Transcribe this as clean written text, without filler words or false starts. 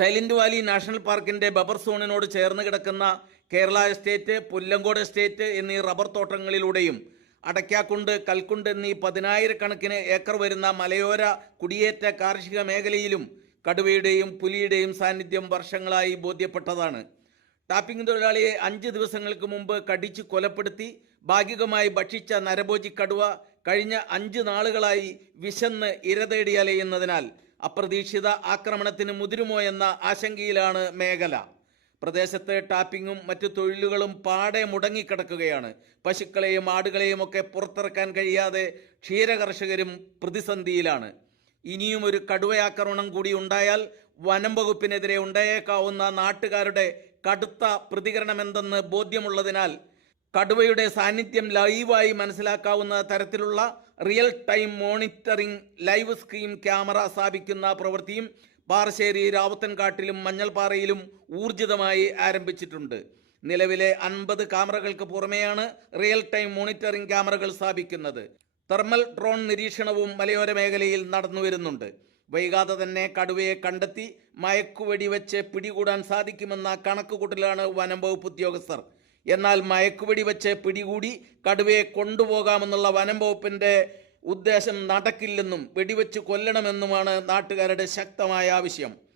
Silent Valley national പാർക്കിന്റെ buffer സോണിനോട് ചേർന്ന് കിടക്കുന്ന കേരള എസ്റ്റേറ്റ്, പുല്ലങ്കോട് എസ്റ്റേറ്റ് എന്നീ റബ്ബർ തോട്ടങ്ങളിലൂടെയും അടയ്ക്കാക്കുണ്ട്, കൽക്കുണ്ട് എന്നീ 10,000-കണക്കിന് ഏക്കർ വരുന്ന മലയോര കുടിയേറ്റ കാർഷിക മേഖലയിലും കടുവയുടെയും പുലിയുടെയും സാന്നിധ്യം വർഷങ്ങളായി ബോധ്യപ്പെട്ടതാണ്. ടാപ്പിംഗ് തൊഴിലാളിയെ 5 ദിവസങ്ങൾക്ക് മുമ്പ് കടിച്ചു കൊലപ്പെടുത്തി ഭാഗികമായി ഭക്ഷിച്ച നരഭോജി കടുവ കഴിഞ്ഞ 5 നാളുകളായി വിശന്ന് ഇരതേടി അലയുന്നതിനാൽ അപ്രതീക്ഷിത ആക്രമണത്തിന് മുതിരുമോ എന്ന ആശങ്കയിലാണ് മേഖല. പ്രദേശത്ത് ടാപ്പിങ്ങും മറ്റു തൊഴിലുകളും പാടെ മുടങ്ങിക്കിടക്കുകയാണ്. പശുക്കളെയും ആടുകളെയും ഒക്കെ പുറത്തിറക്കാൻ കഴിയാതെ ക്ഷീരകർഷകരും പ്രതിസന്ധിയിലാണ്. ഇനിയും ഒരു കടുവയാക്രമണം കൂടി ഉണ്ടായാൽ വനം വകുപ്പിനെതിരെ ഉണ്ടായേക്കാവുന്ന നാട്ടുകാരുടെ കടുത്ത പ്രതികരണമെന്തെന്ന് ബോധ്യമുള്ളതിനാൽ കടുവയുടെ സാന്നിധ്യം ലൈവായി മനസ്സിലാക്കാവുന്ന തരത്തിലുള്ള real time monitoring live screen camera സ്ഥാപിക്കുന്ന പ്രവൃത്തിയും പാറശ്ശേരി, രാവുത്തൻകാട്ടിലും മഞ്ഞൾപ്പാറയിലും ഊർജിതമായി ആരംഭിച്ചിട്ടുണ്ട്. നിലവിലെ 50 ക്യാമറകൾക്ക് പുറമെയാണ് റിയൽ ടൈം മോണിറ്ററിംഗ് ക്യാമറകൾ സ്ഥാപിക്കുന്നത്. തെർമൽ ഡ്രോൺ നിരീക്ഷണവും മലയോര മേഖലയിൽ നടന്നുവരുന്നുണ്ട്. വൈകാതെ തന്നെ കടുവയെ കണ്ടെത്തി മയക്കുവെടിവെച്ച് പിടികൂടാൻ സാധിക്കുമെന്ന കണക്കുകൂട്ടലാണ് വനം വകുപ്പ് ഉദ്യോഗസ്ഥർ. എന്നാൽ മയക്കുവെടി വെച്ച് പിടികൂടി കടുവയെ കൊണ്ടുപോകാമെന്നുള്ള വനം വകുപ്പിന്റെ ഉദ്ദേശം നടക്കില്ലെന്നും വെടിവെച്ച് കൊല്ലണമെന്നുമാണ് നാട്ടുകാരുടെ ശക്തമായ ആവശ്യം.